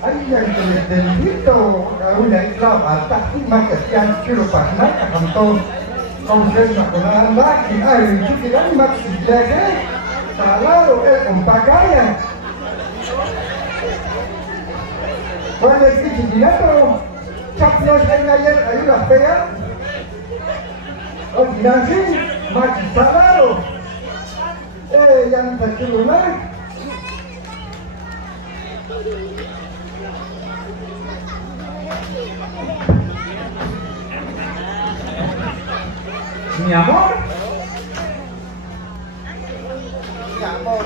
Ay, yang delito, una isla alta, más que sean quiero pasar a cantón. Entonces, con la máquina, hay un chiquillo, más si llegue, salado, con pacaya. Cuando el chiquillo, chaplos en ayer, hay una fea. O financié, más salado. Yang tercelular. Mi amor. Mi amor.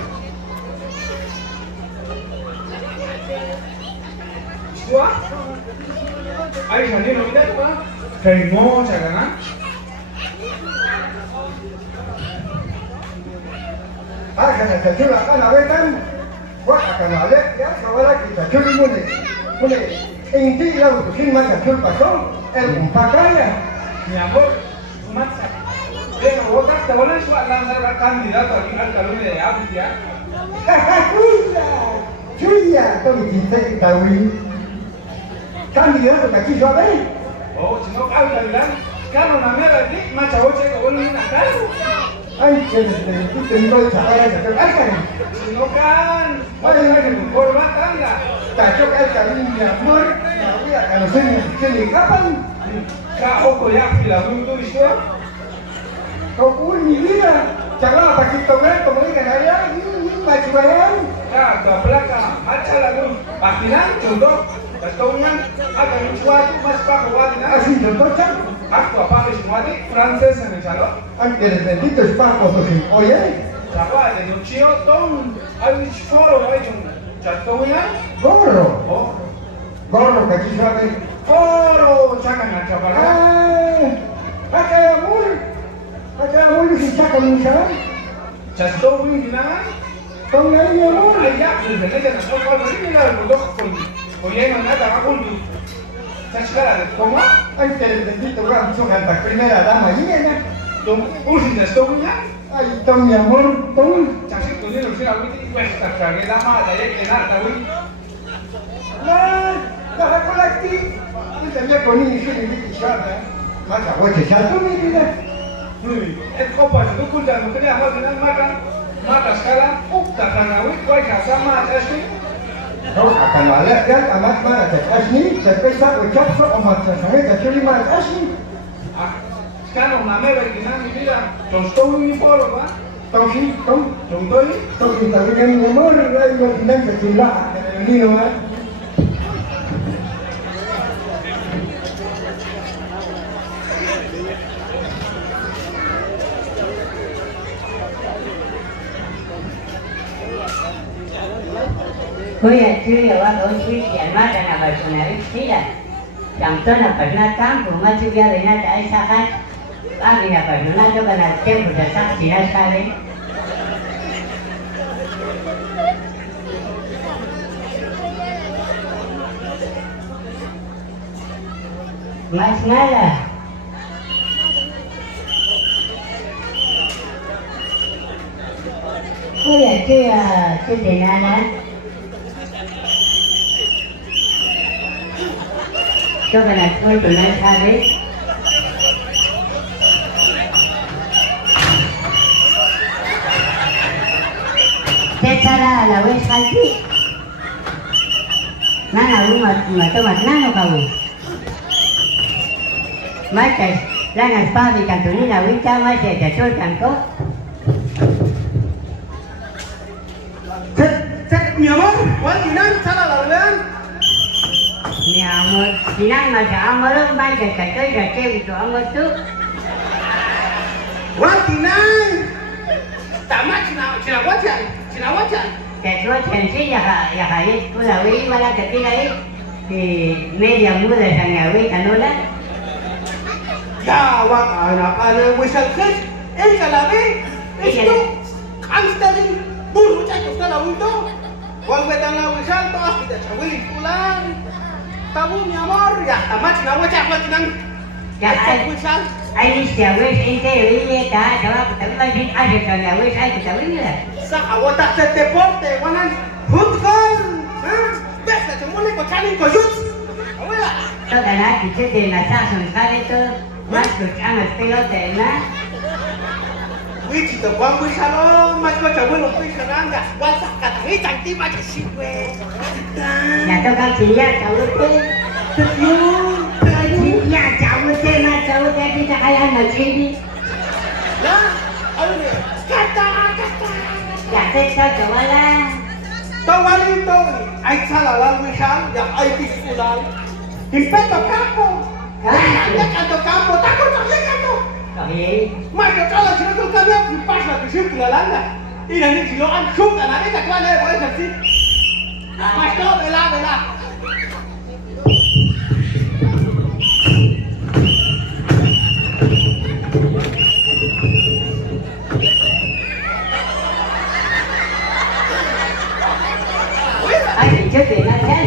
Gua? Ay, salí no mira gua. Kayak mau cakap Karena tercelu akan awetan. Wah akan ada ya kawala kita tercelu mulai. Inti lalu tuh mas tercelu pasong. Pakainya. mi amor, masa. Venga, votar te vuelves a lanzar candidato aquí al calor de Abdia. Julia, kau cinta kita win. Candidato tak kisah baik. Oh, si no habla bilang, kalau namanya lagi macam oce que vuelve a nakal. Ay, que itu tentu cara cakap kan. Si no kan, macam lagi korban tangga. Cakap kan mi amor. Ya kalau sini kapan? Kau kau ya pila untuk itu. Kau pun mi vida. Cakap apa kita kan kembaliaya ini majuan. Ya, tu pelaka, macam lagu. Pakinan contoh, ketongan akan mencuat mas pak buat ini. Así contoh cak. Aku apa semua di Frances yang calo. Antes bendito es Paco José. Oye, Siapa ada yang cio tong, ada foro aja. Jatuhnya, gorro. oh, Gorro que kisah baik. foro jangan ngaca bala. Pakai amor di cakap misal. Jatuhin gimana? Kau nanya amor. Ayah, sudah saja nak kalau ini lah bodoh pun. Oye, mana tak aku tu. Saya sekarang, kamu? Antes bendito kan sukan tak primera dama ini ya. Tum, usin jatuhnya. Ay, tom mi amor, tom. Cakap tu ni usin aku ini cuesta kerja lama, saya kena tahu. Nah, kalau kau lagi, kita dia kau ni sini di kisah. Masa wajah satu ni dia. Kau pas tu pun jangan kena apa dengan makan. Maka sekarang, tak kena wik, kau sama asli. Kau akan balik kan amat mana cek asni, cek pesa ucap so amat sesangai cek lima asni. Sekarang nama bagi nama bilang, contoh ini polo kan? Tahu sih, tom. Contoh ini, Tahu kita kan mi amor, ay mo pinang kecil lah. Ini nama. Kowe actually awak kau sih kiamat dan apa sebenarnya tidak. Contoh nak pernah tahu macam dia lena tak sahaja. Kami nak pernah tu kan ada berdasar sinas kali. Mas Nala. Kowe actually Nala. Coba nak kau tulen kali. Secara lawes kali. Mana rumah tu mana kau? Macam langas pavi kantuni lawes cama je jatuh kanko. mi amor, ¿cuál final? ¿Sala la verdad? Mi amor, sinang macam amor macam kata jatuh itu amor tu. ¿Cuál final? Tamat cina wajan. Jatuh sensi ya kali tu lawes malah tapi lagi di media muda sangat lawes kanula. Ya, wak anak wisal kes, kalabe, itu kanstadin bulu cakap kalau itu. Wang betana wisal tu kita cawil pulang. Tahu mi amor, ya tamat cina wajan nang. Ya, wisal. ai siapa ente ini dah jawab tapi lagi ada kalau wes ai kita ini lah. Sa awak tak deporte, wanan hutkan. Best cuma ni kau Ani koyut. Awela. Saudara kita di masa sungkar itu masuk amat pilot na. Wih, kita buang wisalo, mas kau coba lupa sekarang gas, wasak kata ini cantik macam si gue. Nyata kan dia jauh tuh. Dia jauh tuh, mas jauh tuh kita kayak macam ni. Nah, ayo nih, kata. Kata kau coba lah. Kau wali itu, ay salah lalu wisal, yang ay pisulan. Impeto kamu. Dia kanto kamu, takut kanto. Okey. Maka kalau cerita kami pas lagi sih kelalanda. Ini nih siloan suka nanti tak mana boleh jadi. Pas tu bela. Ai kita nak kan?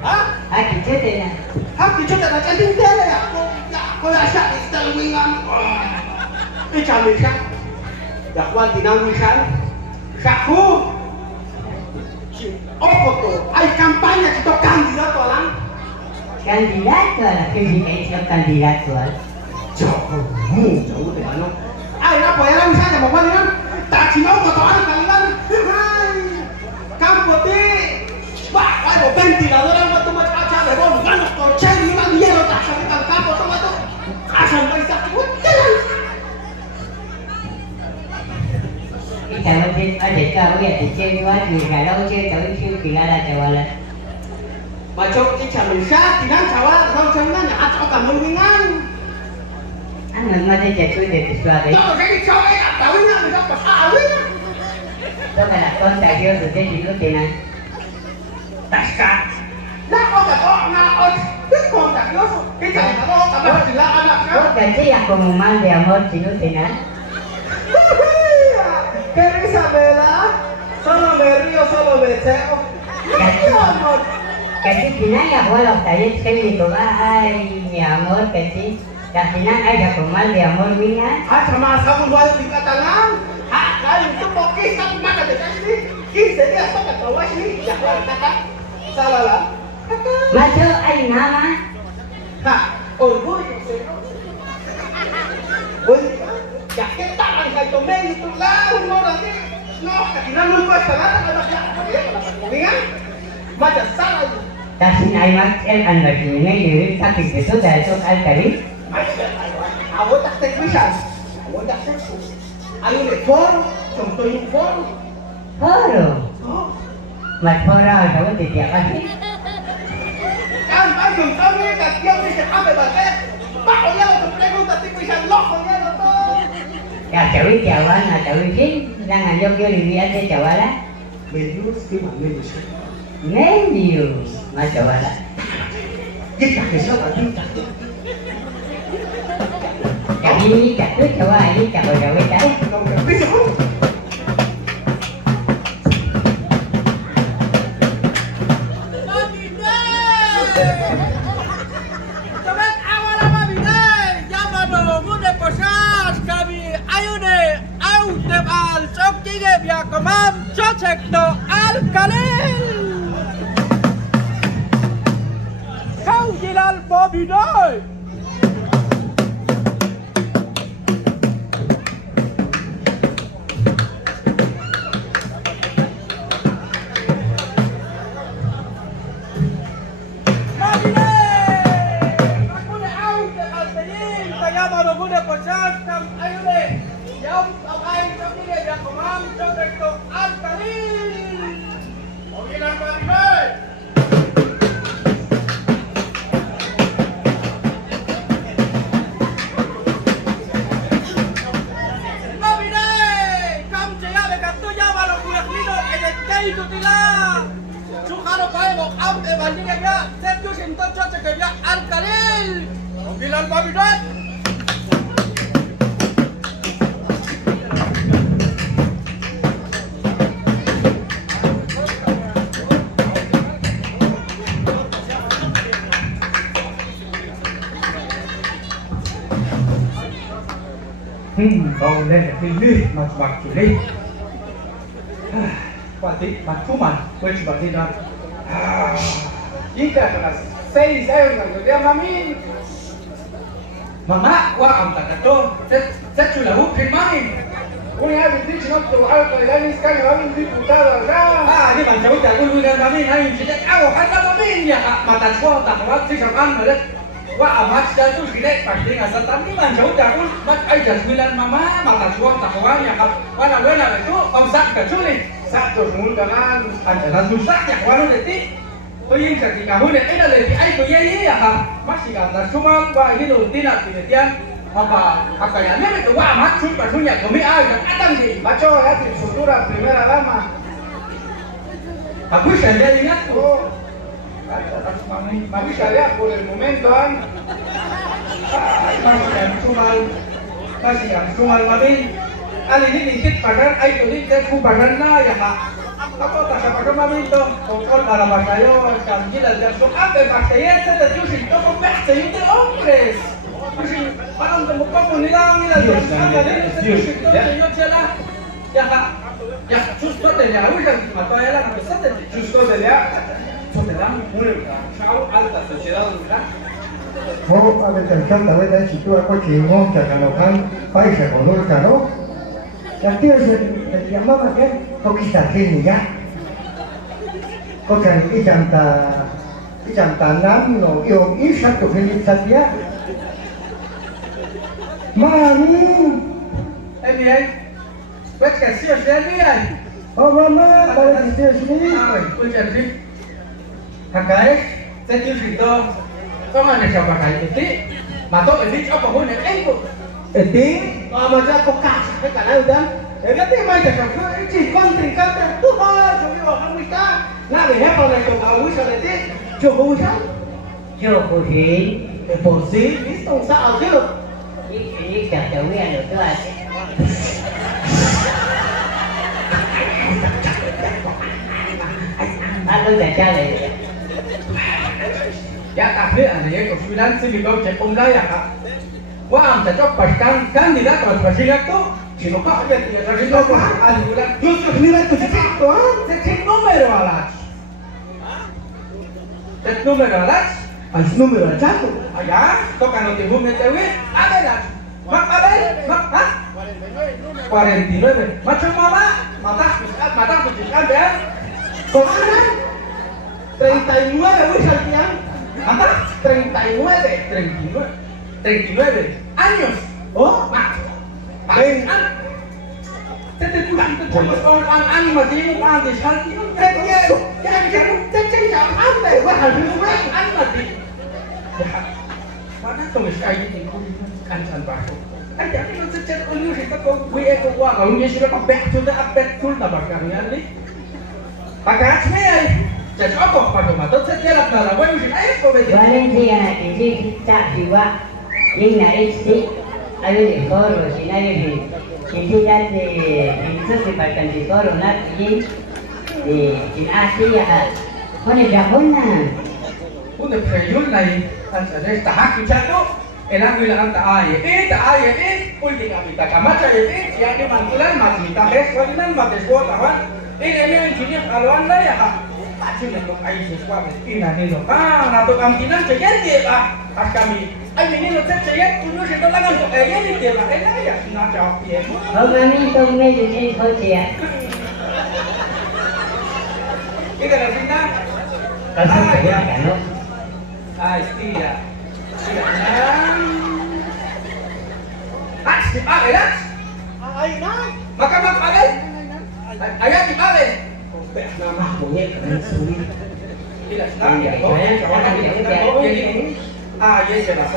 Hah? Ai kita nak. Hah kita tak nak jadi dia ya. Kau asyik istalwingan. Ini cami sah. Dakwan dinang wisal. Saku. Apa tu? Ay kampanye kita kandidat orang. Kandidat lah, kita siap kandidat tuan. Jauh deh mana? Ay apa ya wisal yang mau kan? Tak cuma kotoran kalian. Kamu ti. Wah, ay ventilador yang waktu macam aja lebo. Kan korcen ni kan dia lo tak sampai kan kamu tu waktu. Asal पैसा jalan. Chào chị, để cho bây giờ thì chơi quá thì ngày đâu chơi cháu siêu thì ra là chào là Mà chụp cái chả mình sát thì đang chào á, đâu chấm nó nhả cho cả mình ngang. anh mình mà đi chơi chơi để thì xóa đấy. Đâu cái show ấy à, tao nhá, mình đâu có sao ấy. Đó phải là con chạy vô rồi chơi gì lúc tiền này. Tasca. Nah, kau tak kau nak out, biết còn tak nhớ cái chả nó có cả chỉ là ăn Lúc đặc. đấy chứ là cùng mang về hơn thì lúc tiền này. Cái Isabela, solo me río, solo me cheo. Cái gì thì nãy là qua lọc tại cái gì của ai nhà mới cái gì. Cái gì nãy ai là cùng mang về hơn mình á. Ah, sama kamu buat di katangan. Ah, lain itu mau kisah mana dekat sini. Kisah dia apa kata wah sini, ya kata. Salah lah. Mà chứ anh nama. Ha, orgullo. Oi, ya que tangan kay Tomeng itu lah, no nanti. No, katinan lu ko sa lahat anak ya. Dengan macam salah. Kasi này mà em ăn được thì ngay như các tình cái số đề số ăn cái đi. Awak tak take vision. Awak tak take. Ayo le for, contoh yung for. Thôi Oh. mà thôi ra rồi có tiền ăn hết. Kan ay contoh ni kat dia ni sa abe ba ke. Ba oya ko prego tak take vision lock oya lo to. Ya cháu biết chào anh là cháu biết chứ đang làm trong kia thì anh sẽ chào anh đó. Medius di mana medius? Nếu nhiều mà chào anh đó. Kita kesal tadi tak. Chào đi chào trước chào ai đi chào chào cái đấy. Kamu tak bisa. Sobat awal apa bidai? Jangan nunggu deh posas kami. Ayo deh, au tebal sok tiga biar kemam cocek do alkalil. Kau jilal bobidai. Bilang Babi Dot. Bầu lên là cái ly mà bạc chủ ly. Quả tí bạc chú mặt quên chủ bạc đi đâu. Jika kelas 6 saya nggak mami. Mamá, guau, takato, se chula upin mami. Uni habis dicho no tu alto y la nisca habis diputado acá. Ah, ni man jauh tak ulu dan mami, hai tidak awak kan mami ya, mata semua tak kuat sih sama mereka. Wah, amat jatuh gile pasti nggak tapi man jauh tak ulu, mat aja sembilan mama, mata semua tak kuat ya, wana wena itu omsak keculi. Satu semua kanan. Ada susah ya, walau detik. Tôi ketika hune ina le di ai ko ye ya ha masih kata cuma wa ini lo tidak tidak apa ya ne itu wa mat cun pa cun ya ko mi ai kan adang di Macho ya tu futura primera dama. aku saya ingat Oh. Mami salía por el momento masih yang cuma mami ali ini dikit padahal ai ko ni ku padahal na ya ha apa tak apa mami to kontrol para pasayo tranquila ya so ande pasaya se te dice todo peste y de hombres para un como comunidad mira Dios ya justo te ya usan mató a la cabeza te justo de allá. te dan una chao alta sociedad ¿verdad? เพราะว่าเป็นการทำให้ได้สิ่งที่ว่าก็เชื่อมองจากการเราทำไปเสียของโลกกันเนาะอย่างที่เราเรียนมาเมื่อกี้เขาคิดจากที่นี่ยะก็การที่จำตาน้ำเนาะโยมอีสัตว์ตัวเป็นสัตว์ยะมานี่ eh bien pues que sí o sea bien เพราะว่ามาบริสุทธิ์นี้ pues ya sí acá es se dice todo có mà này chào bà thầy thì mà tôi phải đi cho bà hôn này anh cũng Eti, mà ra có cả cái cả này đó. Để cái tiếng mai chả phải chỉ con tình cảm là tu ba chúng đi vào hàng người ta. Na để hết vào này chụp áo sao đấy chứ? Chụp áo sao? Chưa cô chị Để bổ xí, biết tông sao chứ? Ý chặt chậu nghe được tôi à anh tôi là cha này ya tak ada ya kesulitan sih kalau cek umrah ya kak wah cocok bahkan kandidat kalau presiden tuh siapa aja tidak ada itu ada bulan Justru nilai 7 tuan. cek numero alat cek numero alat Al número al chato. ayah kok kan timbul metewi ada lah mak ada mak hah 49 macam mama mata kucingkan ya Còn anh 39 wih Santiang. mata 39. 39 años Oh, mak ăn mà tí một ăn thì sao tí nó chết nhé Chắc chắn ăn này với hàng lưu ấy. ăn mà tí mà nó tôi sai thì không ăn sản phẩm anh chẳng biết nó sẽ chết con lưu thì các con quý em qua ở như thế nó bẹt chúng ta bẹt chúng ta bảo rằng ăn đi bà cá thếจะชอบบอกมาถูกมาต้องเช็ดละแต่ละวันอยู่ไหนก็ไม่ได้ Valencia ini tak jiwa ini isti ada di koro sini ada di ini jadi itu dipasang di koro nanti di Asia mana Jepun pun the period này anh sẽ thấy ta hát cha đó enak bilang ta ayah pun kita minta kamar saya yang di mantulan mas minta bes wadinan mas buat kawan ini intinya kalau anda ya pasti untuk air sesuatu ini nih loh atau kampinan jadi lah pas kami air ini loh saya tujuh itu lah untuk air ini dia lah enak ya nak jawab dia hôm nay tôi nghe được cái câu chuyện kita dah sini có sao phải ra cả lúc tidak ada Ai nói. maka ada ayah di balik Nama punya keren suwi. tidak senang ya ya jelas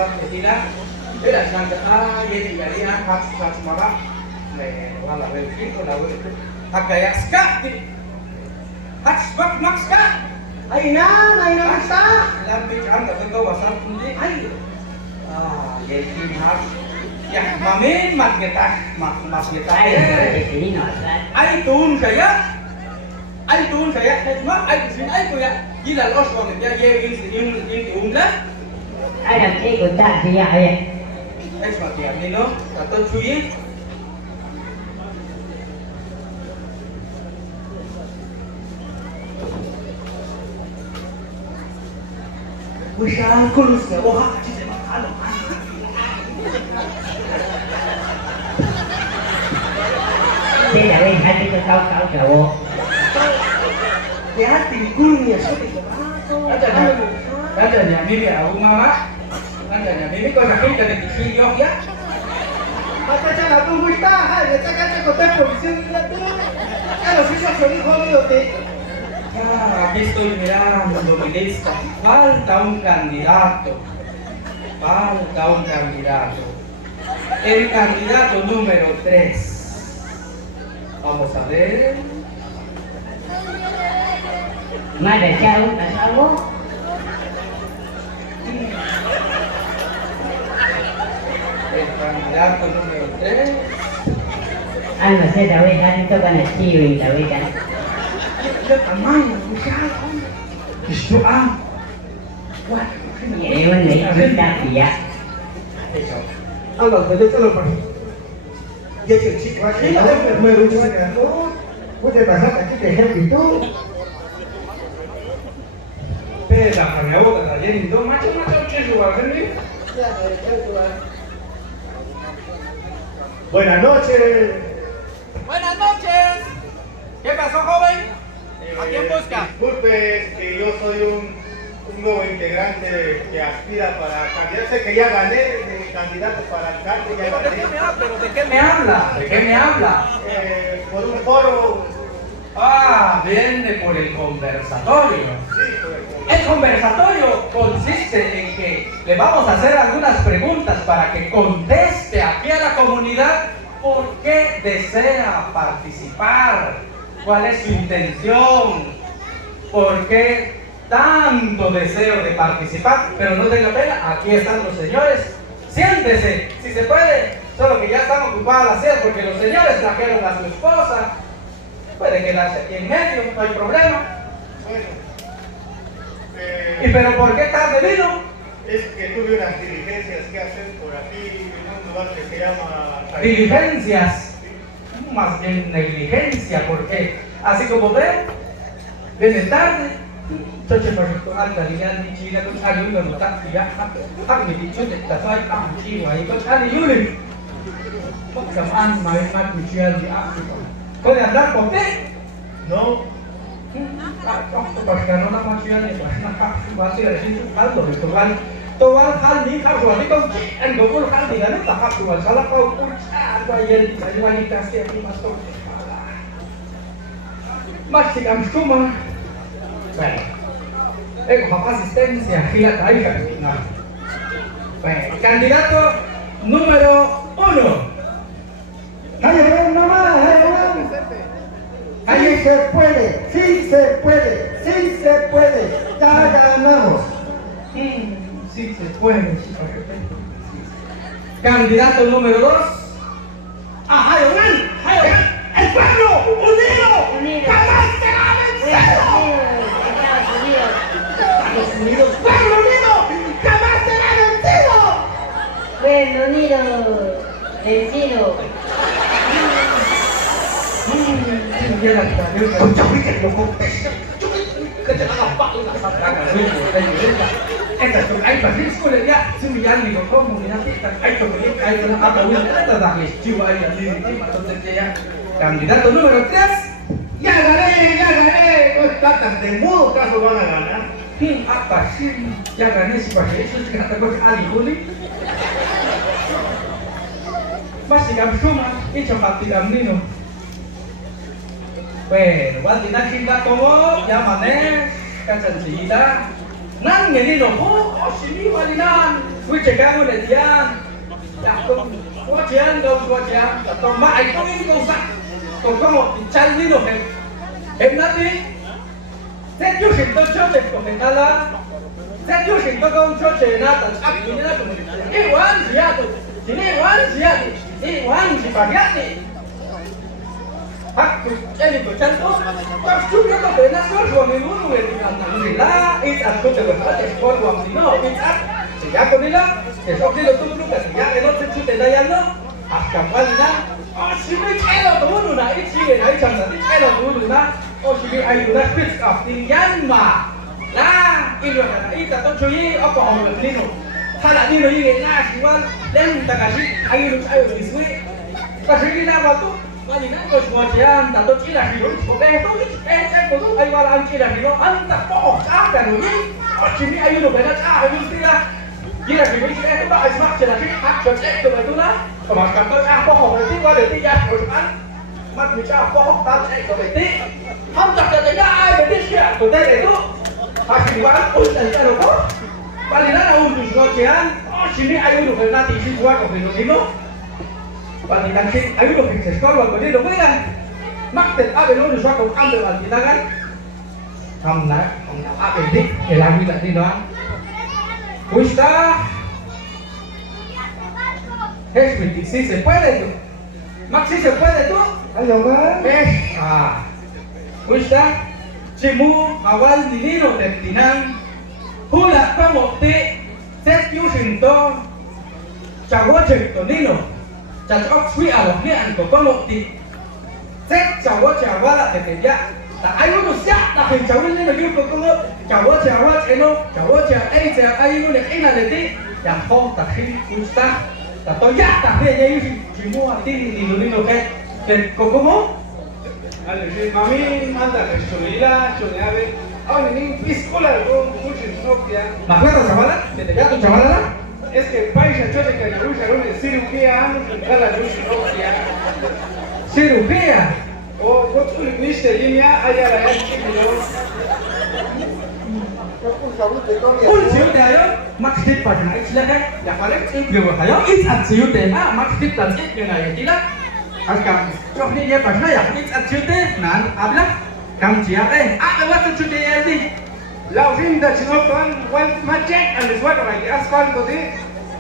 tidak senang ya dari hak marah wala itu agak sekali hak sebab maksa Ai na basta. lebih kan nggak tahu wasal pundi ya hak ya mamin mat kita ai rồi thì chỉ nói là ai tuun saya cuma ai disini ai punya gila los orang dia yang umlah ai làm cái của ta thì vậy seperti ini loh atau cuy Wisal kulusnya wah kacau makalo. Thế là bên hai cái câu câu chậu. Ya tingkulnya sudah. Katanya Mimi aku mama. Katanya Mimi kau sakit dari kecil ya. Mata jangan tunggu tahan, ya jangan cekotnya polisi itu. Kalau sisa sorry kalau itu. Ya, aquí estoy mirando mi lista. Falta un candidato. Falta un candidato. El candidato número 3. Vamos a ver. Mà để sao là sao? El candidato número 3. Anh mà sẽ đợi anh cho bạn là chiều đợi anh. Ya tamang, Wisal. Itu ah. Wah, Vậy mình nghĩ chúng ta thì dạ. Allah betul betul pak. Ya cik, Wah, kita merujuk dengan itu, udah bahasa kaki kayak gitu. Peda, para vos está yendo macam-macam cisual kan ni? Buenas noches. Buenas noches. ¿Qué pasó, joven? ¿A quién busca? Disculpe, que yo soy un nuevo integrante que aspira para candidato. Sé que ya gané de candidato para alcalde, ya ¿Pero de gané. qué me habla? ¿Pero de qué ¿Me me habla? habla? ¿De qué me habla? Por un foro, Ah, viene por el conversatorio. sí, por el foro. El conversatorio consiste en que le vamos a hacer algunas preguntas para que conteste aquí a la comunidad por qué desea participar, cuál es su intención, por qué tanto deseo de participar. Pero no tenga pena, aquí están los señores. Siéntese, si se puede, solo que ya están ocupadas las sillas porque los señores trajeron a su esposa. Puede quedarse aquí en medio, no hay problema. Bueno, ¿Y pero por qué tarde vino? es que tuve unas diligencias que hacer por aquí, en un lugar que se llama... Diligencias, más bien negligencia, porque así como ve, viene tarde. Choche proyecto alta, lian di China, con ayuda, no está ya, me dicho de la soy chivo ahí, con ayuda. Kapan main cucian di Afrika. Kau yang dah kopi? No, Paskan orang cucian ni, nak masih ada sini hal tu, tuan hal ni hal tuan ni kau and gopul hal ni kan tak tuan salah kau kucian bayar di wanita siapa masuk. Masih kami cuma. Baik. Con asistencia, fíjate ahí, no. Bueno, candidato número 1. Hay nomás, hay nomás. Sí se puede, sí se puede, sí se puede. Ya ganamos. Sí se puede, sí, perfecto. Candidato número 2. Ah, el pueblo unido, Unido. jamás será vencido. Estados Unidos. Pueblo unido, jamás será vencido. Pueblo Unido. Vencido. Anh phải biết cô lấy ạ, chứ vì anh thì có một cái anh không biết anh có áp dụng rất là đặc biệt, chứ anh là gì thì mà không thể candidato número 3. ya gané, no está tan de modo, ¿acaso van a ganar? Apa sih? Ya gané si pakai itu kata kau Ali Kuli. Masih kami cuma ini cepat tidak minum. Bueno, buat kita cinta komo, ya mana? Kacan cerita. Nang ini no, oh sini walinan. Gue cakap udah dia. Ya kau wajan, atau mak itu ini kau sak. Kau mau bicara ni no, nanti. Saya juga hendak coba komentar. Saya juga hendak kau coba nata. Aku ni nak komentar. Wan siapa? Ini wan siapa? Wan siapa ni? Aku jadi bercantum. Pas juga kau benar kau suami mulu dengan Alhamdulillah. Aku terlepas ekspor uang dino. Sejak kau bilang, esok dia tu kan. Ya elok sesuatu daya no. Akan mana? Oh sini elok tu dulu na. Ini macam tadi elok dulu na. Oh sini ayu na fit up di Myanmar. Lah, ini tato cuy apa orang Nino. Kalau Nino ini ngas jual, dan tak kasih ayo disui. Kasih ini apa tu? Kali ni kau semua cian tato cila hero. Betul betul ayo orang cila hero. Anta pok apa ni? Sini ayo tu benar ayo cila. Cila hero ini tu tak ismak cila hero. Hak cocok tu betul lah. Kemas kantor pok berarti kau berarti ya kan? Mat bicara pok tak cocok berarti. Hamzah katanya berarti siapa? Betul itu. Hasil buat pun dan cara Palina untuk sekocian, sini ayo lu kena tisi buat kau Nino. Palina sih ayo lu fikir sekolah kau Nino kan. Maktet apa lu suatu ambil lagi kita kan? Kamu apa ini? Lagi lagi doang. Kuista, si se puede tu. Mak si se puede tu. Ayo kan? Kuista, cimu awal di Nino detinan. Hula kamu ti set using to cawa cek to Nino cacok sui alok ni anko kamu ti set cawa lah bekerja tak ayo nu siap tak cawa ni bagi kamu cawa eno cawa ayo ni ina leti yang kau tak sih ustaz tak tahu ya tak dia jadi semua ti Nino ke kamu mami manda que chulila chulave. Ahora ni piscola con mucho sopia. Maclaro chavala, te ya tu chavala. Es que paisa chote que la usa no es cirugía, la luz sopia. Cirugía. O vos tú le viste línea allá la es que Un siu te ayo, maksud pada istilah ya paling itu ayo itu siu te maksud dan itu yang ayo tidak. Askam, cok ni dia pasal ya itu siu te nan ablah. Kamu siapa? Ada waktu cuci ni. La usinda chinotan wan macet and suara lagi asfal tu di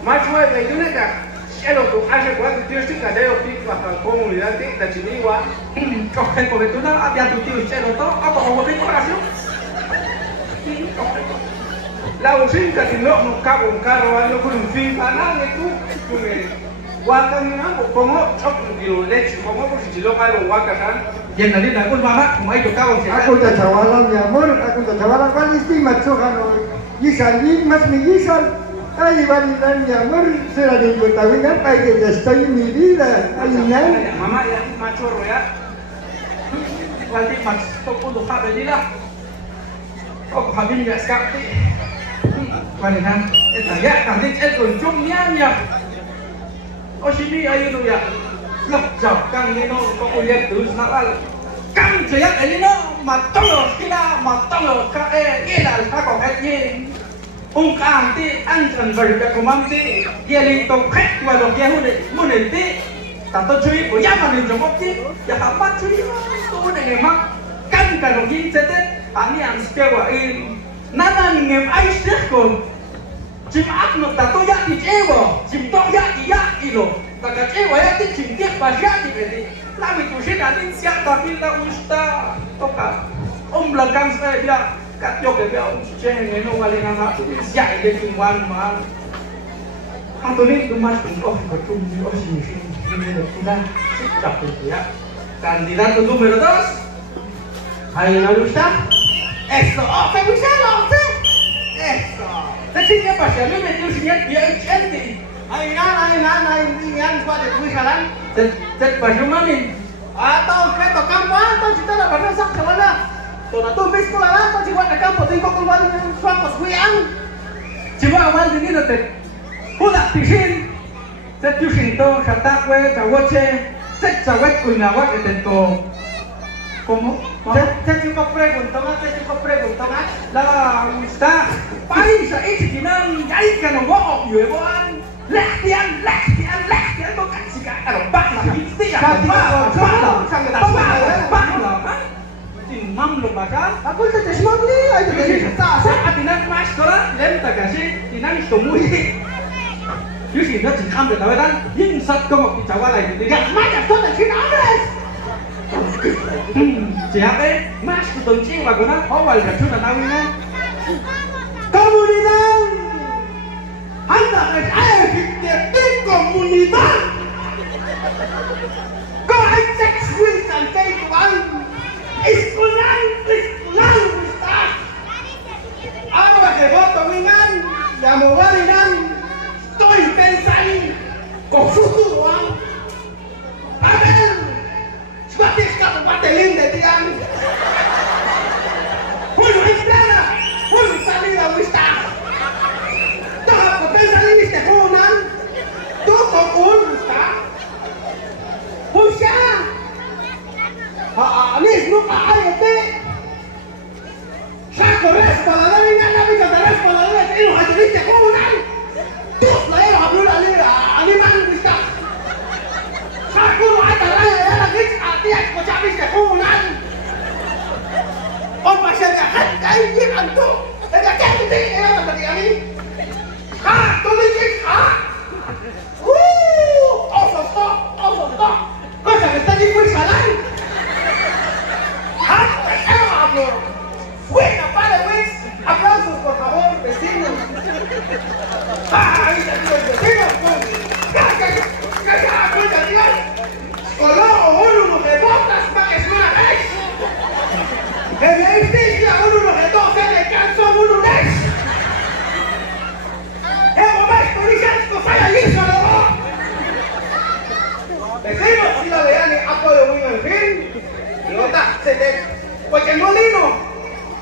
macua itu ni dah. Kalau tu asal buat tu sih kada yo pik pasal komunitas di dah sini wan. Kau kan kau betul lah. Ada tu tius celo tu apa kau boleh kau rasio? La usinda chino kau karo wan kurun fi mana itu tu waka ni aku komo chok kilo leche komo tu si lo kalau waka kan. Yang tadi nak pun mama, cuma itu kau sih. Aku dah cawalan mi amor, aku dah cawalan kan istimat sokan yisan mas mi yisan. Ay bani dan mi amor, será de Betawi kan ay que ya estoy mi vida. Ay nan. Mama ya macoro ya. Wali mas tu pun tu apa ni lah. Oh habis ya sekali. Wali kan, ya kami untung ni. Oh sini ayo tu ya. Lọc dọc căng lên nó có cô liệt tứ nó là căng chơi ấy lên nó mà tông rồi khi nào mà tông rồi các em nghe là ta có cái gì ông càng thì ăn thần vật cái của mắm thì kia lên tông khách và đồ kia muốn đến thì ta tôi chơi của nhà mà mình trong bóc chứ ya ta bắt chơi tôi này người mắc căng cả đồ kia sẽ tết anh đi ăn spare của em nãy người ai chết còn chim ác nó ta tôi dắt thì chơi vào chim to dắt thì rồi tak kecewa ya ti cintik bagian di lami tu sih nanti siap tapi la usta toka belakang saya dia kat jok dia ceng ngeno wale ngana siap dia cumwan mal atau ni tumas oh betul oh sini ini sudah cak tu ya kandidat número 2 ayo la usta eso oh me gusta lo eso tapi apa sih lu betul sih dia cantik. Ay nan kuat itu sekarang. Tet bagaimana ni? Atau kita kampo atau kita nak berasak ke mana? Tu nak tu bis pula lah, tu jiwa nak kampo tu kau keluar suatu kuiang. Cuma awal ini tet. Pula tisin. Tet tisin tu kata kue cawace. Tet cawat kuinawa tet tu. Como? Saya cukup pregunta, Lah ustaz, paling sa ikinan jai kan ngok yuan. Latihan kau kasih kat kalau bak lah, mesti ya. Bak lah. Timam lu makan. aku tak semua ni, ayo jadi Tak, saya atinan mas korang, lem tak kasih, tinan semui. Yusi dah cikam dah tahu kan, insat kau mau bicara lagi. ya macam tu tak kena ada. Siapa? Mas tu tunci bagaimana? Awal dah sudah tahu ni. Komunitas, anda saya fikir di komunitas. Kau ajak swing sampai tuan. Iskulan, Ustaz. Apa que voto mi man, ya me voy a mirar, estoy pensando con futuro, a ver, si va a tener que bater de tiran, bueno, entrada, bueno, salida, vista, todo que pensar en este joven, todo con vista, pues ya, mismo, Saco respalador y nada, vida de respalador, y no hay que joder. Tú la era a blue la lira, animal vista. Saco no hay que la a ti escuchar viste joder. On va a ser ahí llegan tú. Era que tú era para ti a mí. Tú dices, oso stop. Cosa que está aquí muy salán. Hablo. ¡Buena, para, pues! ¡Aplausos, por favor, vecinos! ¡Ay, vecinos, pues! ¡Calla, cuenta, Dios! ¡Solo uno de botas para que suena vez! ¡Que me justicia uno de 12 de canso uno vez! ¡Hemos visto licencias para allí, solo! Vecinos, si la vean, apoyo muy en fin. Y otra, se te... ¡Porque el molino!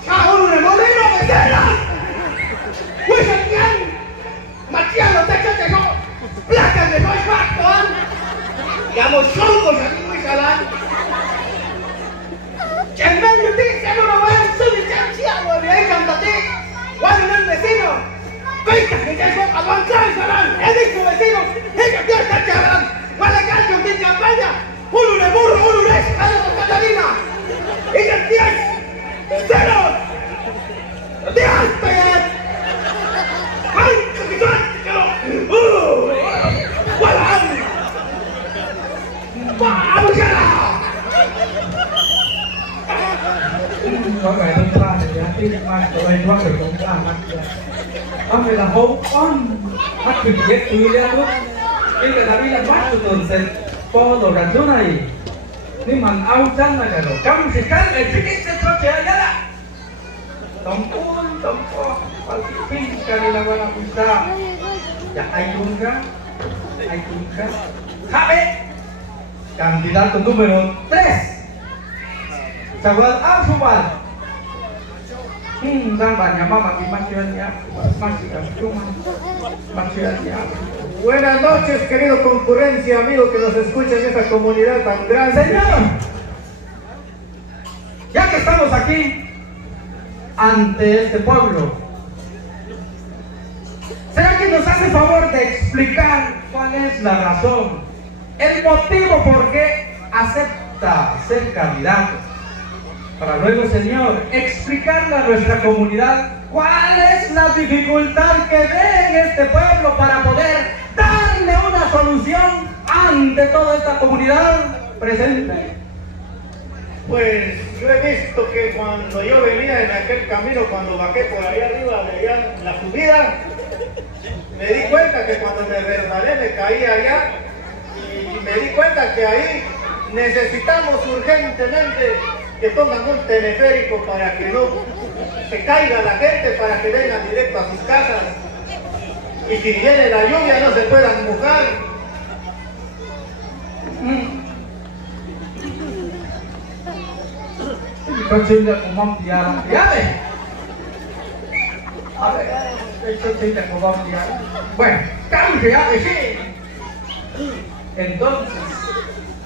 ¡Uno de molino, vecina! ¡Pues el bien! ¡Machiano, te no! ¡Placas de no es bastón! ¡Y a los chongos aquí muy salán! ¡Que en medio de ti, que no lo vean su licencia! ¡O de ahí cántate! ¡Guarden el vecino! ¡Venga, que ya son avanzar, salán! ¡He dicho, vecino! ¡Ella tío está chavalán! ¡Vale, cacho, de campaña! ¡Uno de burro, uno de escalera, Catalina! ¡Ella tío! ¡Ceros! ¡Diante! ¡Ay, que ¡Gualam! ¡Vamos! Có vẻ đơn giản thì tin mà tụi anh nói được cũng là mặt ông này là hố con mắt bị giết tươi lên lúc khi người ta đi làm bắt tụi tôi sẽ po đồ đặt chỗ này nhưng mà ao chân là cái đồ cắm thì cái này thì cái cho chơi nhá là tổng con và pin cái này là gọi là pizza ya hay un khác Jaime candidato número 3 Sahabat Al-Subal dan banyak mama di masjidnya Buenas noches, querido concurrencia, amigo que nos escucha en esta comunidad tan grande. Señor, ya que estamos aquí ante este pueblo, ¿será que nos hace favor de explicar cuál es la razón, el motivo por qué acepta ser candidato? Para luego, Señor, explicarle a nuestra comunidad cuál es la dificultad que ve en este pueblo para poder darle una solución ante toda esta comunidad presente. Pues yo he visto que cuando yo venía en aquel camino, cuando bajé por allá arriba, de allá en la subida, me di cuenta que cuando me resbalé me caí allá y me di cuenta que ahí necesitamos urgentemente que pongan un teleférico para que no se caiga la gente, para que vengan directo a sus casas y si viene la lluvia no se puedan mojar. Con chile con montiara. A ver, esto chile con montiara. Bueno, cambia de sí. Entonces,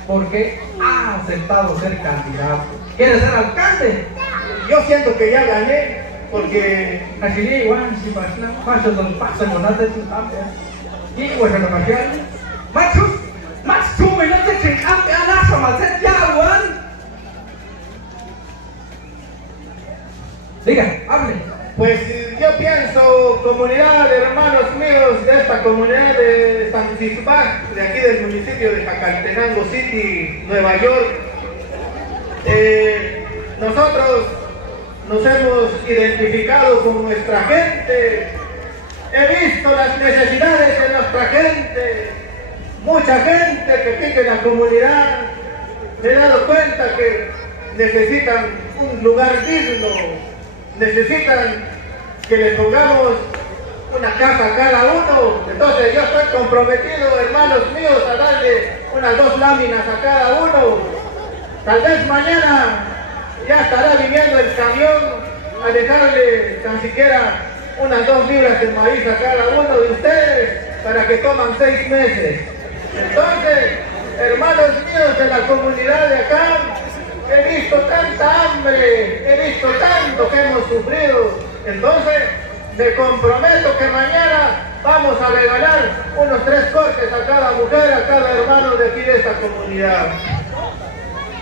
¿por qué ha aceptado ser candidato? ¿Quiere ser alcalde? Yo siento que ya gané, porque Así igual, si pasa los pasos con las de sus amplias. Y bueno, lo que hay. Más tú me no te chingaste a la sama, se ya, Juan. Diga, hable. pues yo pienso, comunidad de hermanos míos de esta comunidad de San Cristóbal, de aquí del municipio de Jacaltenango City, Nueva York, nosotros nos hemos identificado con nuestra gente, he visto las necesidades de nuestra gente, mucha gente que vive en la comunidad, me he dado cuenta que necesitan un lugar digno, necesitan que le pongamos una casa a cada uno. Entonces yo estoy comprometido, hermanos míos, a darle unas 2 láminas a cada uno. Tal vez mañana ya estará viniendo el camión a dejarle tan siquiera unas 2 libras de maíz a cada uno de ustedes para que toman 6 meses. Entonces, hermanos míos de la comunidad de acá, he visto tanta hambre, he visto tanto que hemos sufrido. Entonces, me comprometo que mañana vamos a regalar unos 3 cortes a cada mujer, a cada hermano de aquí de esta comunidad.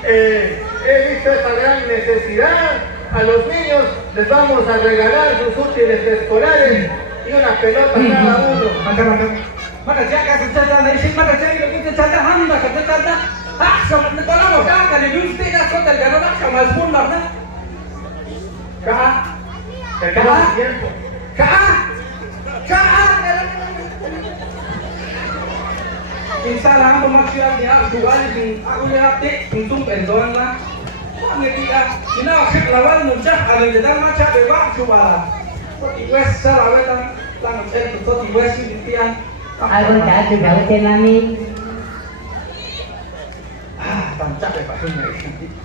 He visto esta gran necesidad. A los niños les vamos a regalar sus útiles escolares y una pelota a cada uno. Maka jaga sejadah naisin maka jaga kita jaga hamba kata jaga aksa kalau mau jaga di dunia tidak kau terjadi aksa mazmun mana Insalah aku maksudnya dia jual di aku lihat di untung penjualan lah. Ketika ini akhir lawan muncul ada di dalam macam bebas jualan. Di West Sarawak lang saya tuh di West Indian. Algo đã từ đầu trên mami. Tancap ya Pak Sungai.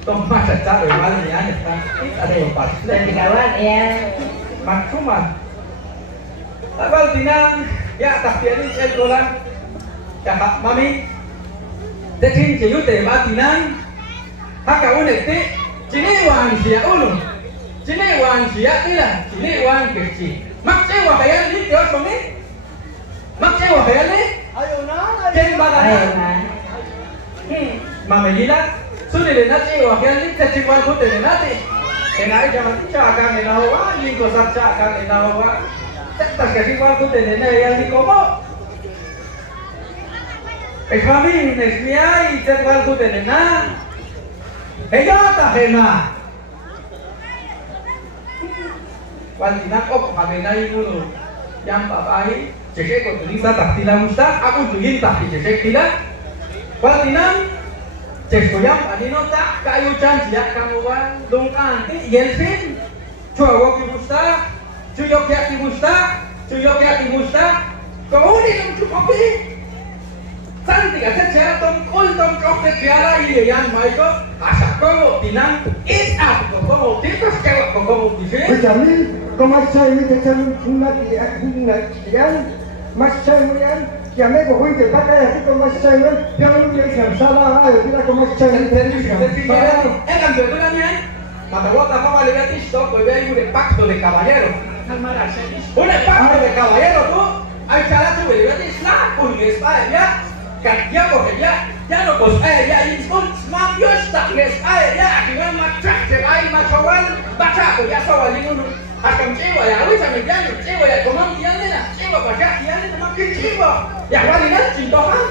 Tomah saja ya malnya ya. Ada yang pas. Dari kawan ya. Maksuman. Awal tinang ya tak piani saya dolan. Ya Pak Mami. Dekin jiu teh ba tinang. Haka unek ti. Cini wan sia ulu. Cini wan sia tila. Cini wan kecil. Mak cewa kayak ni dia songi. Mak cewa kayak ni. Ayo na. Jen badan. Ayo na. Mama gila, sudah deh nanti wakil ni keciwan tu deh nanti. Kenai jangan cakap menawa, ni kau cakap menawa. Tak keciwan tu deh nanti yang di komo. Kami nesmiai keciwan tu deh nanti. Heja tak hema. Wanita kok kabenai dulu. Yang papai, cekek kau tulis tak tilam ustaz, aku tulis tak cekek tilam. Wanita Ceskoyam adino tak kayu janjiak kamuan dongkan ti yelfin cowok kibusta cuyok ya kibusta kau ni dong cukopi santi kata cara tongkol tongkok kecara iya yang mai ko asa komo tinang up komo tikus kewak komo disini Berjami, kau masih ini macam mati yang masih yang Kami boleh kita kaya kita masih yang yang yang salah ayo kita kau masih yang kan betul ni mata waktu apa balik lagi stop beli udah pacto de caballero udah pacto de caballero tu ay cara tu beli lagi snap pun guys ya kerja kok ya no bos ya ini pun smart yos tak guys ya akhirnya macam cerai macam baca tu ya soal ini akan cewa ya wis sampe jangan cewa ya komang yang ni nak cewa baca yang ni makin cewa ya wali nak cinta kan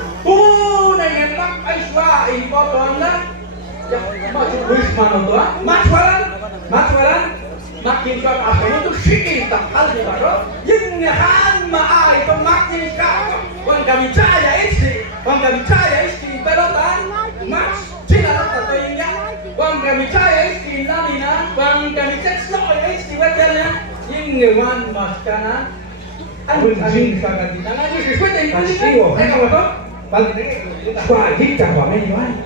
dengan mak aiswa ini potong lah ya macam wis mana tu macwaran makin kan apa itu sikit tak hal di baru yang han ma itu makin kau wan kami caya istri pelotan mas cina atau yang wan kami caya istri lamina wan kami cek istri wetelnya ingin mas kanan aku jing sangat di tangan ini sesuatu yang pasti apa tu balik lagi wah hingga wah ini wan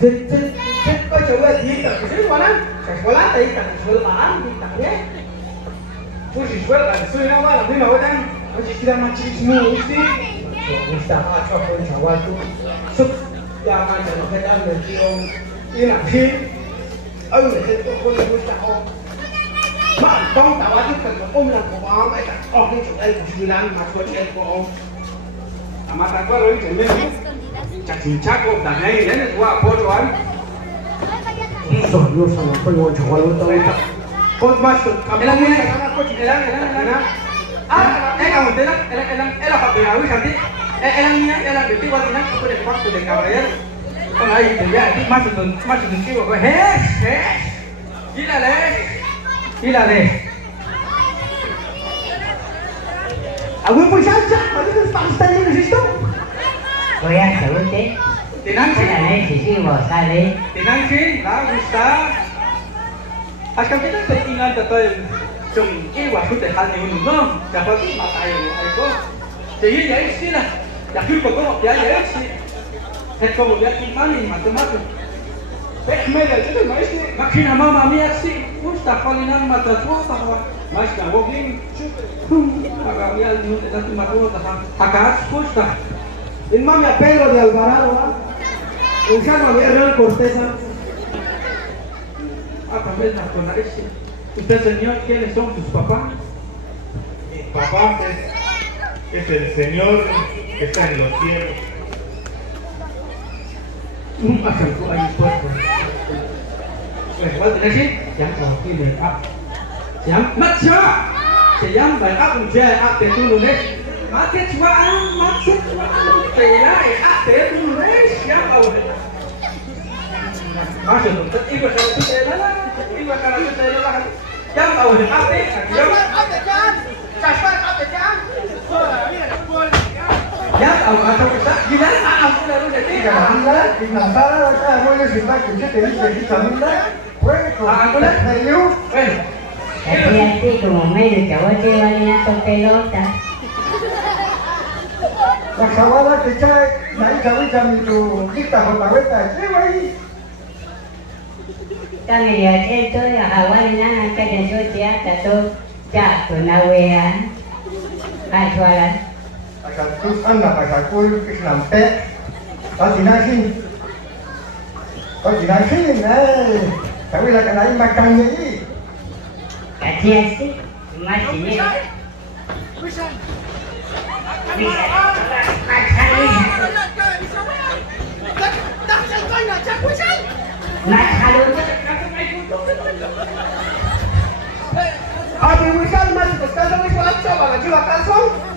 Cek kau coba di tak sih mana sekolah tadi tak sekolah di tak ya Push sekolah tak sekolah nama tapi mau dan masih kita macam semua mesti Mustafa cakap jawab tu sub yang macam kita menjiong ini nanti ayo kita kau Mustafa mak tong tawa tu kan yang kau ai tak oh ni cukai bulan masuk kau amata kau lagi jenis Cak kok dah ni ni gua pojoan. Soalnya sama penjual jual tahu tak. Kau masuk. Elang ni, elang. Kamu telang, elang apa berlalu nanti? Elang ni, elang beti waktu nak aku dah waktu dah kawayan. Kau lagi dia, masuk tu cium aku. Gila leh. Aku pun saja, aku tu Pakistan ni situ. Voy a saludarte. Tenang sih. Para sisi sale. Tenang sih, lah Ustaz. Akan kita tinggal betul. Chung iwa su te hal ni unu no, ya pa tu matai ai ko. Te yi ya isi la, ya ku ko ko ya ya isi. Het ko ya ki mani matemática. Pekmele, tu mais ni makina mama mi aksi, usta kolinan mata tua bahwa mas ka wogin. Aga mi al ni te tu matwa ta hakat usta. El mami a Pedro de Alvarado, usando a Hernán Corteza. Apa mesma con ese. Usted señor, ¿quiénes son tus papás? Mi papá es el Señor que está en los cielos. Akan ku ai puerto. Bueno, tener sih, yang kalau kini yang macam, yang baik aku jadi apa tu nulis, mati cuaan, terlai apa tu nulis, yang awal. Masuk tu, ibu kalau tu terlai, ibu kalau tu terlai, yang awal apa? Yang yang awal macam kita, gimana? Aku lalu jadi. Y Nantara, cada uno se va que te dice que también puede con el Bueno. Así así como medio que vos te bailando pelota. la cabada que trae, la hija ahorita mi tu quita por la vuelta, ¿sí, güey? Kami dia cerita ya awal nang akan jadi tiada tu cak tu nawea. Aswalan. Pasal tu anak pasal tu que se lampe, pasti nasi, tapi lah kena makan ni. Así así, masih ni. Adi Wisal masih berkata Wisal coba lagi wakasong.